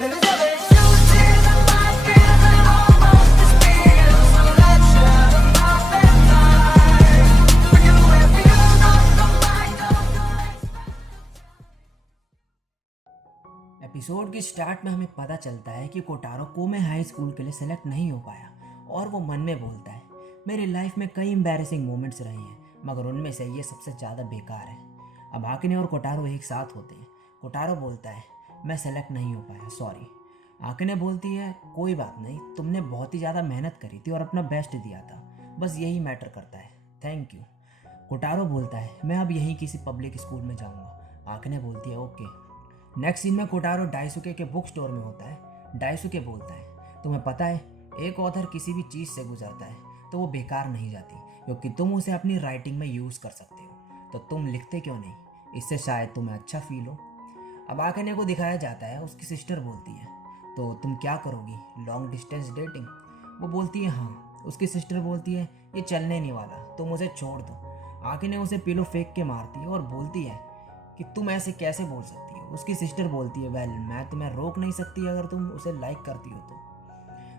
There's other shoes in my fears that almost disappear. So let's share them up and die. For you and for you, not the mind of the episode के start में हमें पता चलता है कि Kotaro कोमे high school के लिए select नहीं हो पाया और वो मन में बोलता है, मेरी लाइफ में कई एम्बैरेसिंग मोमेंट्स रहे हैं मगर उनमें से ये सबसे ज़्यादा बेकार है। अब आकिने और कोटारो एक साथ होते हैं। कोटारो बोलता है, मैं सेलेक्ट नहीं हो पाया, सॉरी। आकिने बोलती है, कोई बात नहीं, तुमने बहुत ही ज़्यादा मेहनत करी थी और अपना बेस्ट दिया था, बस यही मैटर करता है, थैंक यू। कोटारो बोलता है, मैं अब यहीं किसी पब्लिक स्कूल में जाऊँगा। आकिने बोलती है, ओके। नेक्स्ट सीन में कोटारो डाइसुके के बुक स्टोर में होता है। डाइसुके बोलता है, तुम्हें पता है एक ऑथर किसी भी चीज़ से गुजरता है तो वो बेकार नहीं जाती, क्योंकि तुम उसे अपनी राइटिंग में यूज़ कर सकते हो, तो तुम लिखते क्यों नहीं, इससे शायद तुम्हें अच्छा फील हो। अब आकेने को दिखाया जाता है, उसकी सिस्टर बोलती है, तो तुम क्या करोगी, लॉन्ग डिस्टेंस डेटिंग। वो बोलती है हाँ। उसकी सिस्टर बोलती है, ये चलने नहीं वाला, तुम उसे छोड़ दो। आकेने उसे पिलो फेंक के मारती है और बोलती है कि तुम ऐसे कैसे बोल सकती हो। उसकी सिस्टर बोलती है, वेल मैं तुम्हें रोक नहीं सकती अगर तुम उसे लाइक करती हो तो।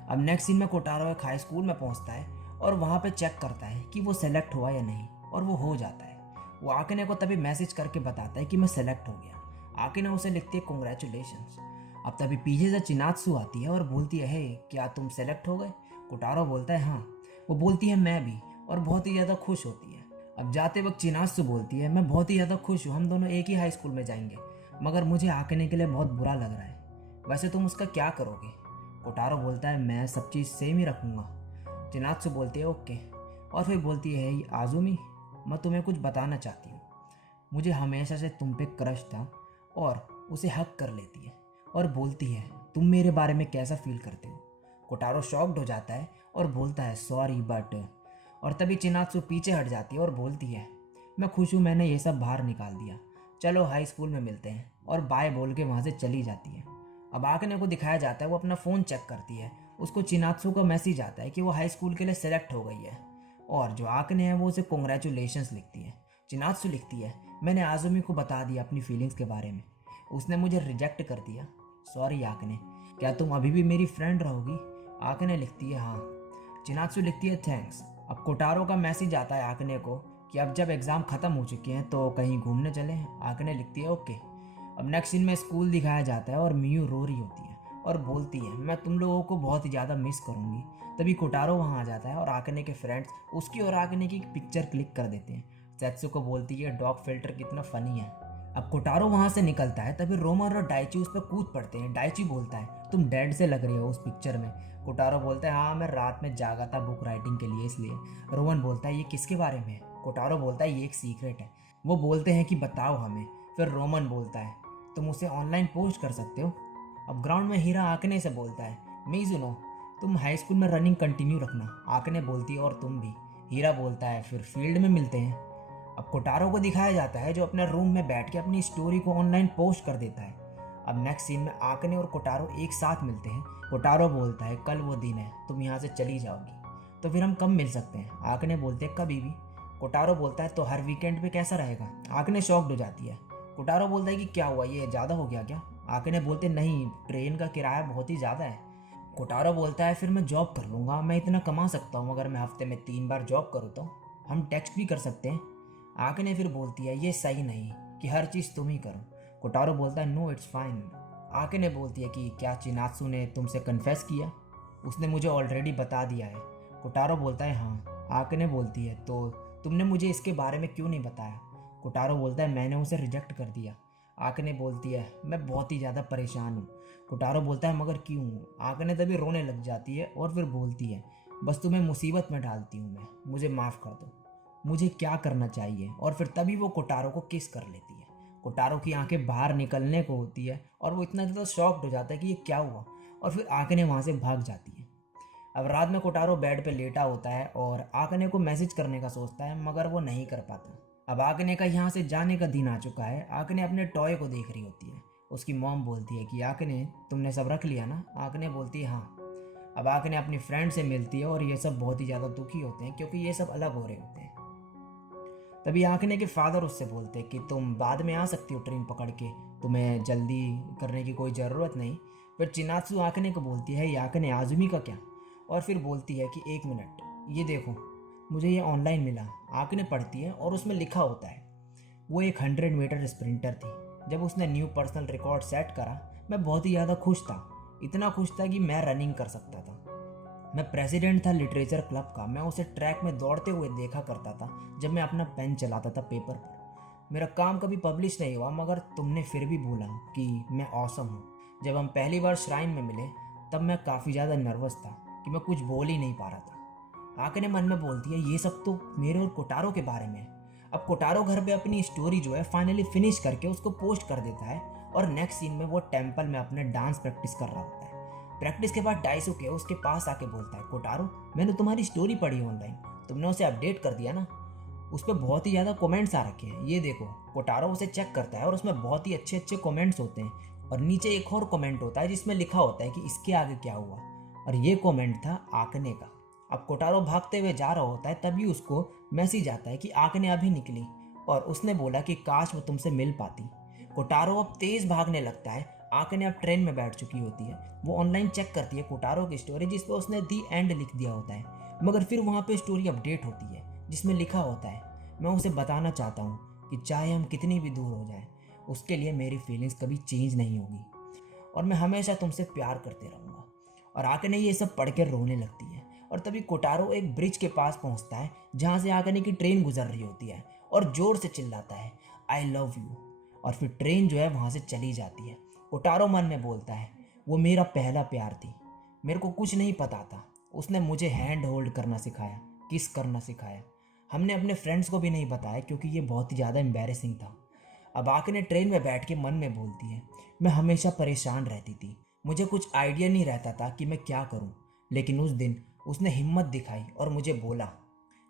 अब नेक्स्ट सीन में कोटारो एक हाई स्कूल में पहुंचता है और वहाँ पे चेक करता है कि वो सेलेक्ट हुआ या नहीं, और वो हो जाता है। वो आकिने को तभी मैसेज करके बताता है कि मैं सेलेक्ट हो गया। आकिने उसे लिखती है, कॉन्ग्रेचुलेशंस। अब तभी पीछे से चिनात्सु आती है और बोलती है, हे क्या तुम सेलेक्ट हो गए। कोटारो बोलता है हाँ। वो बोलती है मैं भी, और बहुत ही ज़्यादा खुश होती है। अब जाते वक्त चिनात्सु बोलती है, मैं बहुत ही ज़्यादा खुश हूँ, हम दोनों एक ही हाई स्कूल में जाएंगे, मगर मुझे आकिने के लिए बहुत बुरा लग रहा है, वैसे तुम उसका क्या करोगे। कोटारो बोलता है, मैं सब चीज़ सेम ही रखूँगा। चिनात्सु बोलती है ओके, और फिर बोलती है, आजुमी मैं तुम्हें कुछ बताना चाहती हूँ, मुझे हमेशा से तुम पे क्रश था। और उसे हक कर लेती है और बोलती है, तुम मेरे बारे में कैसा फील करते हो। कोटारो शॉक्ड हो जाता है और बोलता है सॉरी बट। और तभी चिनात्सु पीछे हट जाती है और बोलती है, मैं खुश हूँ मैंने ये सब बाहर निकाल दिया, चलो हाई स्कूल में मिलते हैं, और बाय बोल के वहाँ से चली जाती है। अब आकने को दिखाया जाता है, वो अपना फ़ोन चेक करती है, उसको चिनात्सु का मैसेज आता है कि वो हाई स्कूल के लिए सेलेक्ट हो गई है, और जो आकने है वो उसे कॉन्ग्रेचुलेशंस लिखती है। चिनात्सु लिखती है, मैंने आजुमी को बता दिया अपनी फीलिंग्स के बारे में, उसने मुझे रिजेक्ट कर दिया, सॉरी आकने, क्या तुम अभी भी मेरी फ्रेंड रहोगी। आकने लिखती है हाँ। चिनात्सु लिखती है थैंक्स। अब कोटारो का मैसेज आता है आकने को कि अब जब एग्ज़ाम ख़त्म हो चुके हैं तो कहीं घूमने चलें। आकने लिखती है ओके। अब नेक्स्ट सीन में स्कूल दिखाया जाता है और मियू रो रही होती है और बोलती है, मैं तुम लोगों को बहुत ही ज़्यादा मिस करूँगी। तभी कोटारो वहाँ आ जाता है और आकने के फ्रेंड्स उसकी और आकने की पिक्चर क्लिक कर देते हैं। सेत्सु को बोलती है, डॉग फिल्टर कितना फ़नी है। अब कोटारो वहाँ से निकलता है, तभी रोमन और डाइची उस पर कूद पड़ते हैं। डाइची बोलता है, तुम डेड से लग रही हो उस पिक्चर में। कोटारो बोलता है, हाँ मैं रात में जागा था बुक राइटिंग के लिए इसलिए। रोमन बोलता है, ये किसके बारे में है। कोटारो बोलता है, ये एक सीक्रेट है। वो बोलते हैं कि बताओ हमें। फिर रोमन बोलता है, तुम उसे ऑनलाइन पोस्ट कर सकते हो। अब ग्राउंड में हीरा आकने से बोलता है, मिजुनो तुम हाई स्कूल में रनिंग कंटिन्यू रखना। आकने बोलती है, और तुम भी। हीरा बोलता है, फिर फील्ड में मिलते हैं। अब कोटारो को दिखाया जाता है जो अपने रूम में बैठ के अपनी स्टोरी को ऑनलाइन पोस्ट कर देता है। अब नेक्स्ट सीन में आकने और कोटारो एक साथ मिलते हैं। कोटारो बोलता है, कल वो दिन है तुम यहाँ से चली जाओगी, तो फिर हम कब मिल सकते हैं। आकने बोलते हैं, कभी भी। कोटारो बोलता है, तो हर वीकेंड पे कैसा रहेगा। आकने शॉक्ड हो जाती है। कोटारो बोलता है कि क्या हुआ, ये ज़्यादा हो गया क्या। आकने बोलते, नहीं ट्रेन का किराया बहुत ही ज़्यादा है। कोटारो बोलता है, फिर मैं जॉब कर लूँगा, मैं इतना कमा सकता हूँ अगर मैं हफ्ते में 3 बार जॉब करूँ तो। हम टेक्स्ट भी कर सकते हैं। आकने फिर बोलती है, ये सही नहीं कि हर चीज़ तुम ही करो। कोटारो बोलता है, नो इट्स फाइन। आकने बोलती है कि क्या चिनात्सु ने तुमसे कन्फेस किया, उसने मुझे ऑलरेडी बता दिया है। कोटारो बोलता है हाँ। आकने बोलती है, तो तुमने मुझे इसके बारे में क्यों नहीं बताया। कोटारो बोलता है, मैंने उसे रिजेक्ट कर दिया। आकने बोलती है, मैं बहुत ही ज़्यादा परेशान हूँ। कोटारो बोलता है, मगर क्यों। आकने तभी रोने लग जाती है और फिर बोलती है, बस तुम्हें मुसीबत में डालती हूँ मैं, मुझे माफ़ कर दो, मुझे क्या करना चाहिए। और फिर तभी वो कोटारो को किस कर लेती है। कोटारो की आंखें बाहर निकलने को होती है और वो इतना ज़्यादा शॉक्ड हो जाता है कि ये क्या हुआ, और फिर आकने वहाँ से भाग जाती है। अब रात में कोटारो बेड पे लेटा होता है और आकने को मैसेज करने का सोचता है, मगर वो नहीं कर पाता। अब आकने का यहाँ से जाने का दिन आ चुका है। आकने अपने टॉय को देख रही होती है। उसकी मॉम बोलती है कि आकने तुमने सब रख लिया ना। आकने बोलती है हाँ। अब आकने अपनी फ्रेंड से मिलती है और ये सब बहुत ही ज़्यादा दुखी होते हैं क्योंकि ये सब अलग हो रहे होते हैं। तभी आकने के फादर उससे बोलते हैं कि तुम बाद में आ सकती हो ट्रेन पकड़ के, तुम्हें जल्दी करने की कोई ज़रूरत नहीं। फिर चिनात्सु आकने को बोलती है, ये आकने आजुमी का क्या? और फिर बोलती है कि एक मिनट, ये देखो, मुझे ये ऑनलाइन मिला। आकने पढ़ती है और उसमें लिखा होता है वो एक 100 मीटर स्प्रिंटर थी। जब उसने न्यू पर्सनल रिकॉर्ड सेट करा, मैं बहुत ही ज़्यादा खुश था। इतना खुश था कि मैं रनिंग कर सकता था। मैं प्रेसिडेंट था लिटरेचर क्लब का। मैं उसे ट्रैक में दौड़ते हुए देखा करता था जब मैं अपना पेन चलाता था पेपर पर। मेरा काम कभी पब्लिश नहीं हुआ, मगर तुमने फिर भी बोला कि मैं ऑसम हूँ। जब हम पहली बार श्राइन में मिले तब मैं काफ़ी ज़्यादा नर्वस था कि मैं कुछ बोल ही नहीं पा रहा था। आकने मन में बोलती है, ये सब तो मेरे और कोटारो के बारे में है। अब कोटारो घर पे अपनी स्टोरी जो है फाइनली फिनिश करके उसको पोस्ट कर देता है और नेक्स्ट सीन में वो टेम्पल में अपने डांस प्रैक्टिस कर रहा होता है। प्रैक्टिस के बाद डाइसुके उसके पास आके बोलता है, कोटारो, मैंने तुम्हारी स्टोरी पढ़ी ऑनलाइन, तुमने उसे अपडेट कर दिया ना? उस पर बहुत ही ज़्यादा कमेंट्स आ रखे हैं, ये देखो। कोटारो उसे चेक करता है और उसमें बहुत ही अच्छे अच्छे कमेंट्स होते हैं और नीचे एक और कमेंट होता है जिसमें लिखा होता है कि इसके आगे क्या हुआ, और ये कमेंट था आकने का। अब कोटारो भागते हुए जा रहा होता है, तभी उसको मैसेज आता है कि आकने अभी निकली और उसने बोला कि काश वो तुमसे मिल पाती। कोटारो अब तेज भागने लगता है। आकने अब ट्रेन में बैठ चुकी होती है। वो ऑनलाइन चेक करती है कोटारो की स्टोरी जिस पर उसने दी एंड लिख दिया होता है, मगर फिर वहाँ पे स्टोरी अपडेट होती है जिसमें लिखा होता है, मैं उसे बताना चाहता हूँ कि चाहे हम कितनी भी दूर हो जाएं, उसके लिए मेरी फीलिंग्स कभी चेंज नहीं होगी और मैं हमेशा तुमसे प्यार करते रहूँगा। और आकने ये सब पढ़ के रोने लगती है और तभी कोटारो एक ब्रिज के पास पहुँचता है जहाँ से आकने की ट्रेन गुजर रही होती है और जोर से चिल्लाता है, आई लव यू। और फिर ट्रेन जो है वहाँ से चली जाती है। कोटारो मन में बोलता है, वो मेरा पहला प्यार थी, मेरे को कुछ नहीं पता था, उसने मुझे हैंड होल्ड करना सिखाया, किस करना सिखाया। हमने अपने फ्रेंड्स को भी नहीं बताया क्योंकि ये बहुत ही ज़्यादा एम्बैरेसिंग था। अब आकने ट्रेन में बैठ के मन में बोलती है, मैं हमेशा परेशान रहती थी, मुझे कुछ आइडिया नहीं रहता था कि मैं क्या करूं, लेकिन उस दिन उसने हिम्मत दिखाई और मुझे बोला,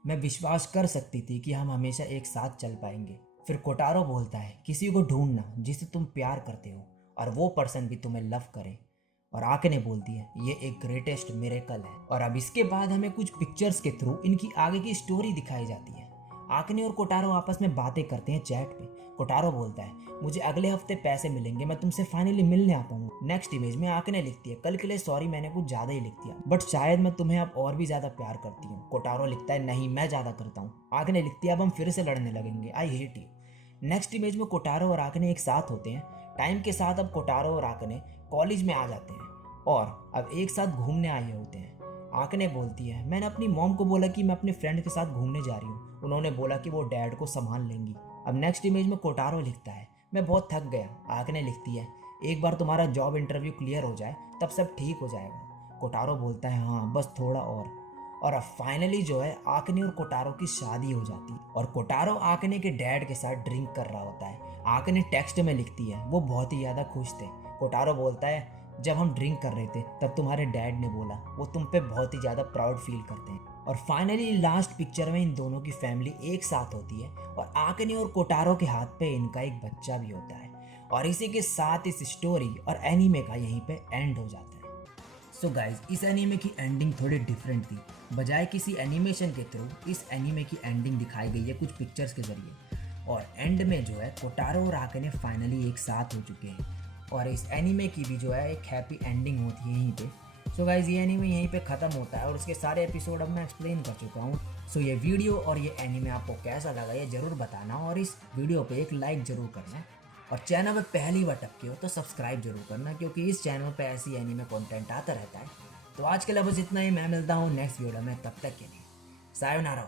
मैं विश्वास कर सकती थी कि हम हमेशा एक साथ चल पाएंगे। फिर कोटारो बोलता है, किसी को ढूंढना जिसे तुम प्यार करते हो और वो पर्सन भी तुम्हें लव करे। और आकने बोलती है, ये एक ग्रेटेस्ट मिरेकल है। और अब इसके बाद हमें कुछ पिक्चर्स के थ्रू इनकी आगे की स्टोरी दिखाई जाती है। आकने और कोटारो आपस में बातें करते हैं चैट पे। कोटारो बोलता है, मुझे अगले हफ्ते पैसे मिलेंगे, मैं तुमसे फाइनली मिलने आता हूँ। नेक्स्ट इमेज में आकने लिखती है, कल के लिए सॉरी, मैंने कुछ ज़्यादा ही लिख दिया, बट शायद मैं तुम्हें अब और भी ज़्यादा प्यार करती हूँ। कोटारो लिखता है, नहीं मैं ज़्यादा करता हूँ। आकने लिखती है, अब हम फिर से लड़ने लगेंगे, I hate you. Next image में कोटारो और आकने एक साथ होते हैं। टाइम के साथ अब कोटारो और आकने कॉलेज में आ जाते हैं और अब एक साथ घूमने आए होते हैं। आकने बोलती है, मैंने अपनी मॉम को बोला कि मैं अपने फ्रेंड के साथ घूमने जा रही हूँ, उन्होंने बोला कि वो डैड को संभाल लेंगी। अब नेक्स्ट इमेज में कोटारो लिखता है, मैं बहुत थक गया। आकने लिखती है, एक बार तुम्हारा जॉब इंटरव्यू क्लियर हो जाए तब सब ठीक हो जाएगा। कोटारो बोलता है, हाँ बस थोड़ा और अब फाइनली जो है आकने और कोटारो की शादी हो जाती है और कोटारो आकने के डैड के साथ ड्रिंक कर रहा होता है। आकने टेक्स्ट में लिखती है, वो बहुत ही ज़्यादा खुश थे। कोटारो बोलता है, जब हम ड्रिंक कर रहे थे तब तुम्हारे डैड ने बोला वो तुम पे बहुत ही ज़्यादा प्राउड फील करते हैं। और फाइनली लास्ट पिक्चर में इन दोनों की फैमिली एक साथ होती है और आकने और कोटारो के हाथ पे इनका एक बच्चा भी होता है। और इसी के साथ इस स्टोरी और एनीमे का यहीं पे एंड हो जाता है। सो गाइज, इस एनीमे की एंडिंग थोड़ी डिफरेंट थी। बजाय किसी एनिमेशन के थ्रू इस एनीमे की एंडिंग दिखाई गई है कुछ पिक्चर्स के जरिए और एंड में जो है कोटारो और आकने फाइनली एक साथ हो चुके हैं और इस एनीमे की भी जो है एक हैप्पी एंडिंग होती है यहीं पे। सो गाइज, ये एनीमे यहीं पे ख़त्म होता है और उसके सारे एपिसोड अब मैं एक्सप्लेन कर चुका हूँ। सो ये वीडियो और ये एनीमे आपको कैसा लगा ये ज़रूर बताना और इस वीडियो पे एक लाइक ज़रूर करना और चैनल पे पहली बार टपके हो तो सब्सक्राइब जरूर करना क्योंकि इस चैनल पे ऐसी एनीमे कंटेंट आता रहता है। तो आज के लिए बस इतना ही, मैं मिलता हूँ नेक्स्ट वीडियो में, तब तक के लिए सायोनारा।